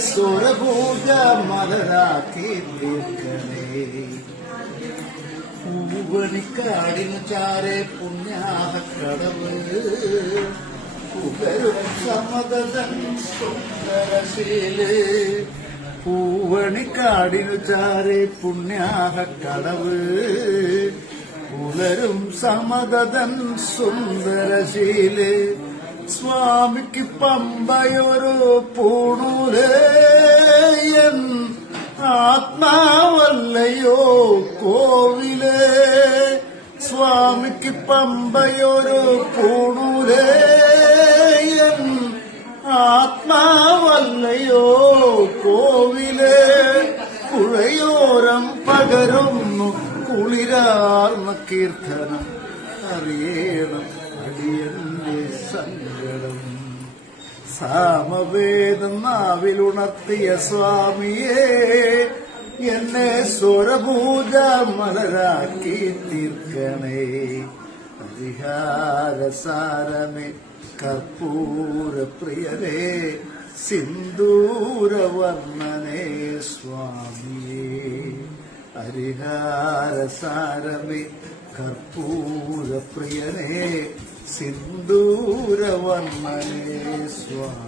സ്വരപൂജ മലരാക്കി തീർക്കണേ. പൂവണിക്കാടിനു ചാരെ പുണ്യാഹക്കടവ് പുകരും സമതൻ സുന്ദരശീല്. പൂവണിക്കാടിനു ചാരെ പുണ്യാഹക്കടവ് പുലരും സമതൻ സുന്ദരശീല്. സ്വാമിക്ക് പമ്പയൊരു പൂണൂലേയൻ ആത്മാവല്ലയോ കോവിലേ. സ്വാമിക്ക് പമ്പയൊരു പൂണൂലേയൻ ആത്മാവല്ലയോ കോവിലേ. പുഴയോരം പകരുന്നു കുളിരാർന്ന കീർത്തനം അറിയണം അടിയന്റെ സങ്കടം. സാമവേദം നാവിലുണർത്തിയ സ്വാമിയേ എന്നെ സ്വരപൂജ മലരാക്കി തീർക്കണേ. ഹരിഹാരസാരമേ കർപ്പൂര പ്രിയരേ സിന്ദൂരവർണ്ണനേ സ്വാമിയേ. ഹരിഹാരസാരമേ കർപ്പൂര പ്രിയനേ സിന്ദൂരവർണ്ണനേ സ്വാമി.